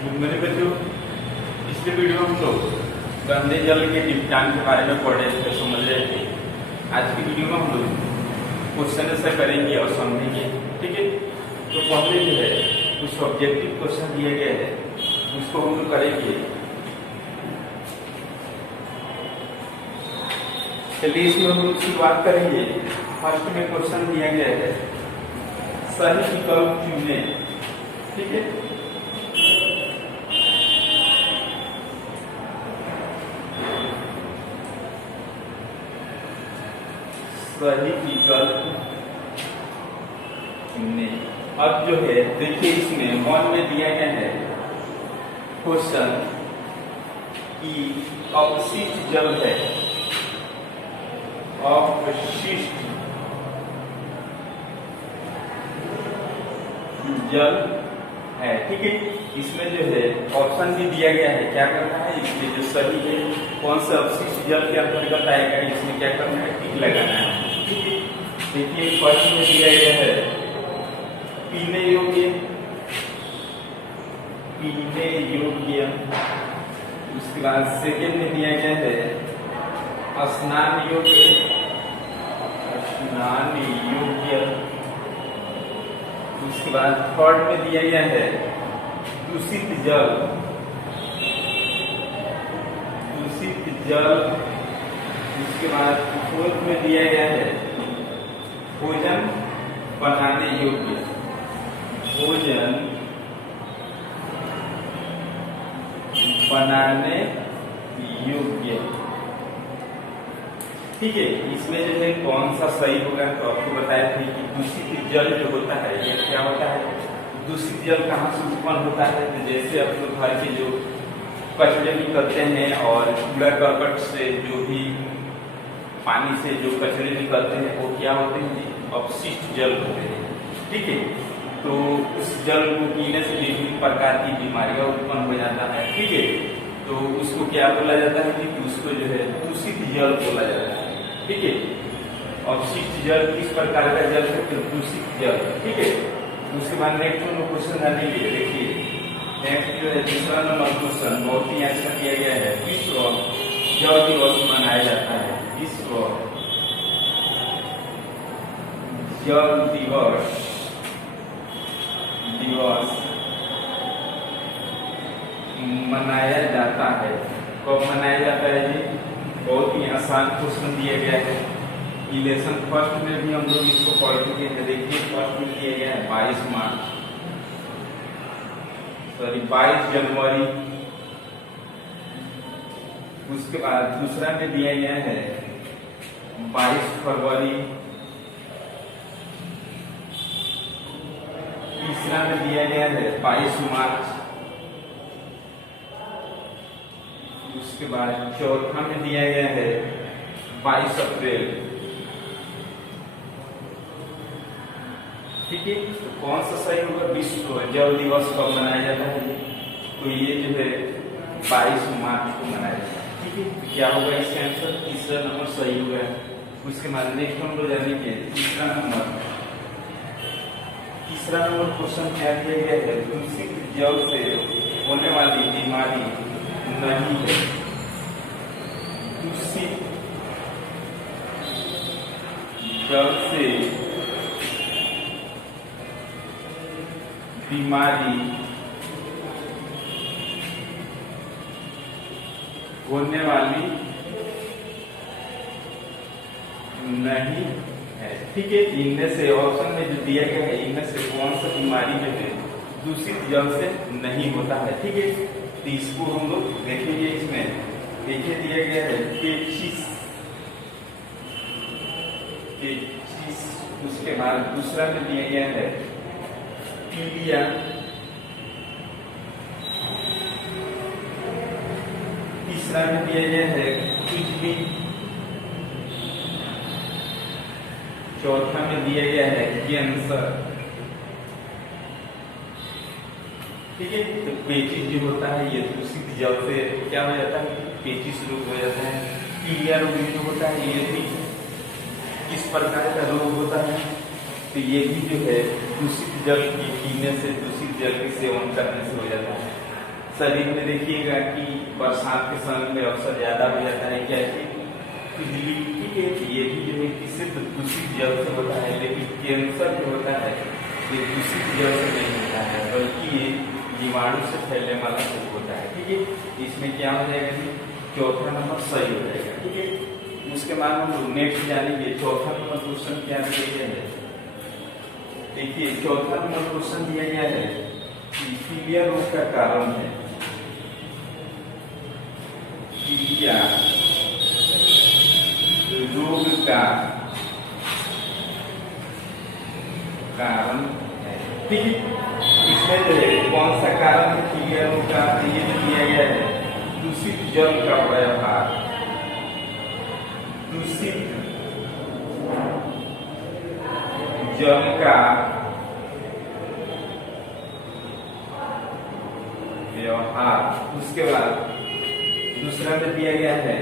मेरे बच्चों, पिछले वीडियो में हम लोग गंदे जल के निपटान के बारे में पढ़ रहे थे, समझ रहे थे। आज की वीडियो में हम लोग क्वेश्चन ऐसा करेंगे और समझेंगे, ठीक है। तो पहले जो है कुछ ऑब्जेक्टिव क्वेश्चन दिए गए हैं, उसको हम लोग करेंगे। चलिए इसमें हम लोग शुरुआत करेंगे। फर्स्ट में क्वेश्चन दिया गया है, सही विकल्प चुने, ठीक है। सही विकल्प चुने। अब जो है देखिए, इसमें वन में दिया गया है क्वेश्चन कि अपशिष्ट जल है, अपशिष्ट जल है, ठीक है। इसमें जो है ऑप्शन भी दिया गया है, क्या करना है, इसमें जो सही है कौन सा अपशिष्ट जल के अंतर्गत आएगा, इसमें क्या करना है, टिक लगाना है, ठीक है। देखिए फर्स्ट में दिया गया है पीने योग्य, पीने योग्य। उसके बाद सेकेंड में दिया गया है स्नान योग्य, स्नान योग्य। उसके बाद थर्ड में दिया गया है दूषित जल, दूषित जल। उसके बाद फोर्थ में दिया गया है भोजन बनाने योग्य, भोजन बनाने योग्य, ठीक है। इसमें जो है कौन सा सही होगा, तो आपको बताया था कि दूषित जल जो होता है ये क्या होता है, दूषित जल कहाँ से उत्पन्न होता है। तो जैसे आप लोग घर के जो कचरे निकलते हैं और कूड़ा करकट से जो भी पानी से जो कचरे निकलते हैं वो क्या होते हैं, अपशिष्ट जल होते हैं, ठीक है। तो उस जल को पीने से विभिन्न प्रकार की बीमारियां उत्पन्न हो जाता है, ठीक है। तो उसको क्या बोला जाता है कि उसको जो है दूषित जल बोला जाता है, ठीक है। अपशिष्ट जल किस प्रकार का जल है, तो दूषित जल, ठीक है। उसके बाद नेक्स्ट में क्वेश्चन आने के लिए देखिए, नेक्स्ट जो है दूसरा नंबर क्वेश्चन बहुत ही अच्छा किया गया है। विश्व जल दिवस मनाया जाता है, विश्व जल दिवस मनाया जाता है। कब मनाया जाता है जी, बहुत ही आसान क्वेश्चन दिया गया है। इलेक्शन फर्स्ट में भी हम लोग इसको पढ़ चुके हैं। देखिए फर्स्ट में दिया गया है 22 मार्च, सॉरी 22 जनवरी। उसके बाद दूसरा में दिया गया है 22 फरवरी। तीसरा में दिया गया है 22 मार्च। उसके बाद चौथा में दिया गया है 22 अप्रैल, ठीक है। तो कौन सा सही होगा, विश्व जल दिवस कब मनाया जाता है, तो ये जो है 22 मार्च को मनाया जाता है, ठीक है। क्या होगा इसका आंसर, तीसरा नंबर सही होगा। उसके बाद नेक्स्ट हम लोग जानेंगे तीसरा नंबर क्वेश्चन क्या दिया गया है, दूषित जल से होने वाली बीमारी नहीं है, दूषित जल से बीमारी होने वाली नहीं है, ठीक है। इनमें से ऑप्शन में जो दिया गया है, इनमें से कौन सा बीमारी जो है दूषित जल से नहीं होता है, ठीक है। तो इसको हम लोग देखेंगे। इसमें देखिए दिया गया है पेचिस, पेचिस। उसके बाद दूसरा में दिया गया है पीलिया। तीसरा में दिया गया है खुजली। चौथा में दिया गया है कैंसर, ठीक है। तो पेचिस जो होता है ये दूषित जल से क्या हो जाता है, पेचिस रोग हो जाता है। पीलिया रोग जो होता है ये भी किस प्रकार का रोग होता है, तो ये भी जो है दूषित जल की पीने से, दूषित जल के सेवन करने से हो जाता है। शरीर में देखिएगा कि बरसात के समय में अवसर ज्यादा हो जाता है क्या कि बिजली, ठीक है, ये भी जो है कि सिर्फ दूषित जल से होता है, लेकिन कैंसर जो होता है ये दूषित जल से नहीं होता है, बल्कि ये जीवाणु से फैलने वाला सब होता है, ठीक है। इसमें क्या हो जाएगा जी, चौथा नंबर सही हो जाएगा, ठीक है। उसके बाद हम लोग नेक्स्ट जानेंगे। चौथा नंबर क्वेश्चन क्या दिया गया है, देखिए चौथा नंबर क्वेश्चन दिया गया है कि पीलिया रोग का कारण है, पीलिया रोग का कारण है, ठीक है। इसमें जो है कौन सा कारण है पीलिया रोग का, ये जो दिया गया है दूषित जल का व्यवहार, दूषित जल का व्यवहार। उसके बाद दूसरा में दिया गया है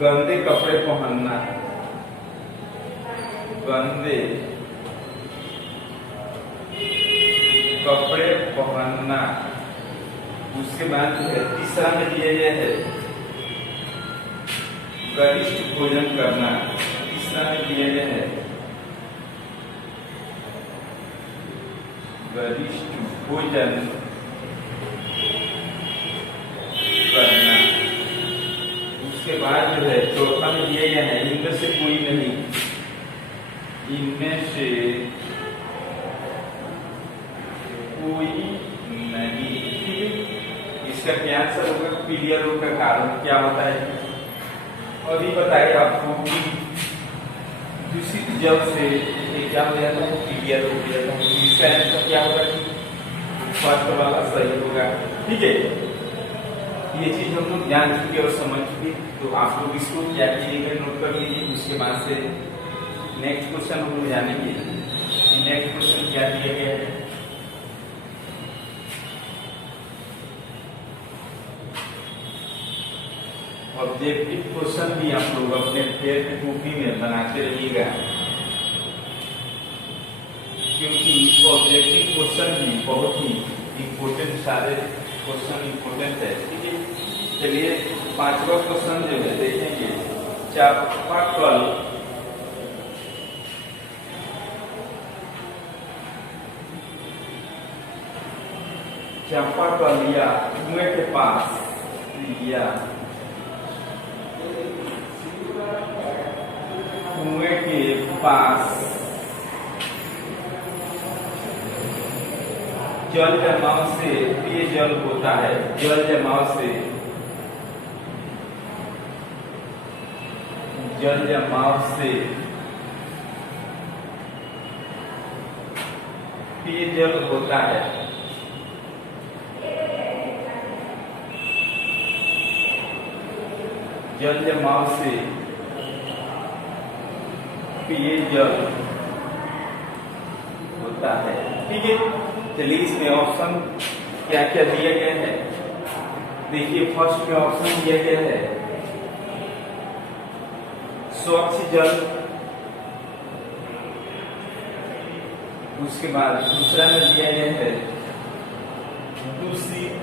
गंदे कपड़े पहनना, गंदे कपड़े पहनना। उसके बाद जो है तीसरा में दिया गया है गरिष्ठ भोजन करना, तीसरा में दिया गया है गरिष्ठ भोजन करना। उसके बाद जो है चौथा में दिया गया है इनमें से कोई नहीं, इनमें से कोई नहीं, ठीक है। इसका क्या आंसर होगा, पीलिया रोग का कारण क्या होता है। और ये बताइए आपको कि दूषित जल से क्या हो जाता है, पीलिया रोग हो जाता है। इसका आंसर क्या होगा कि फर्स्ट वाला सही होगा, ठीक है। ये चीज हम लोग जान चुके और समझ चुके, तो आप लोग इसको क्या कीजिएगा, नोट कर लीजिए। उसके बाद से नेक्स्ट क्वेश्चन हम लोग जानेंगे। नेक्स्ट क्वेश्चन क्या दिया गया है, ऑब्जेक्टिव क्वेश्चन भी आप लोग अपने फेयर की कॉपी में बनाते रहिएगा, क्योंकि ऑब्जेक्टिव क्वेश्चन भी बहुत ही इम्पोर्टेंट, सारे क्वेश्चन इम्पोर्टेंट है, ठीक है। चलिए पांचवा क्वेश्चन जो है देखेंगे, चापाकल या कुएं के पास या कुएं के पास जल जमाव से पेयजल होता है, जल जमाव से पेयजल होता है। जल जमाव से पेयजल होता है, ठीक है। चलिए इसमें ऑप्शन क्या क्या दिया गया है, देखिए फर्स्ट में ऑप्शन दिया गया है स्वच्छ जल, उसके बाद दूसरा में दिया गया है दूषित,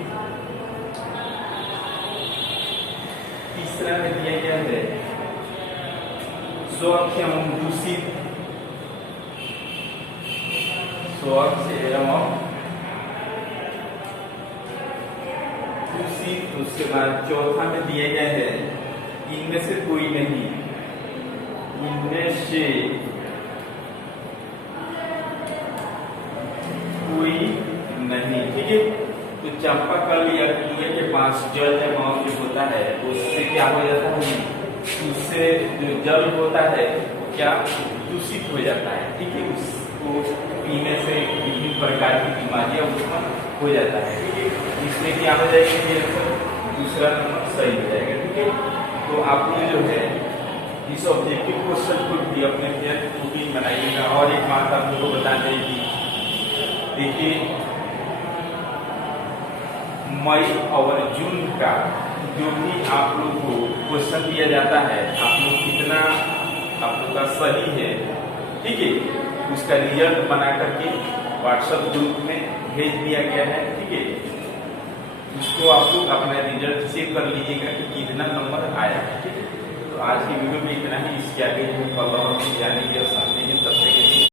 तीसरा में दिया गया है स्वच्छ एवं दूषित, स्वच्छ एवं दूषित। उसके बाद चौथा में दिया गया है इनमें से कोई नहीं, इनमें से कोई नहीं, ठीक है। तो चापाकल या कुएं के पास जल जमाव जो होता है उससे क्या हो जाता है, उससे जो जल होता है वो क्या दूषित हो जाता है, ठीक है। उसको पीने से विभिन्न प्रकार की बीमारियां उत्पन्न हो जाता है, ठीक है। इसमें क्या हो जाएगा, दूसरा नंबर सही हो जाएगा, ठीक है। तो आप लोग जो है इस ऑब्जेक्टिव क्वेश्चन को भी अपने रूटीन बनाइएगा। और एक बात आप लोगों को बता दें कि देखिए मई और जून का जो भी आप लोग को क्वेश्चन दिया जाता है, आप लोग कितना आप लोग का सही है, ठीक है, उसका रिजल्ट बना करके व्हाट्सएप ग्रुप में भेज दिया गया है, ठीक है। उसको आप लोग अपना रिजल्ट चेक कर लीजिएगा कि कितना नंबर आया है, ठीक है। तो आज की वीडियो में इतना ही। इसके आगे जो फॉलो जानेंगे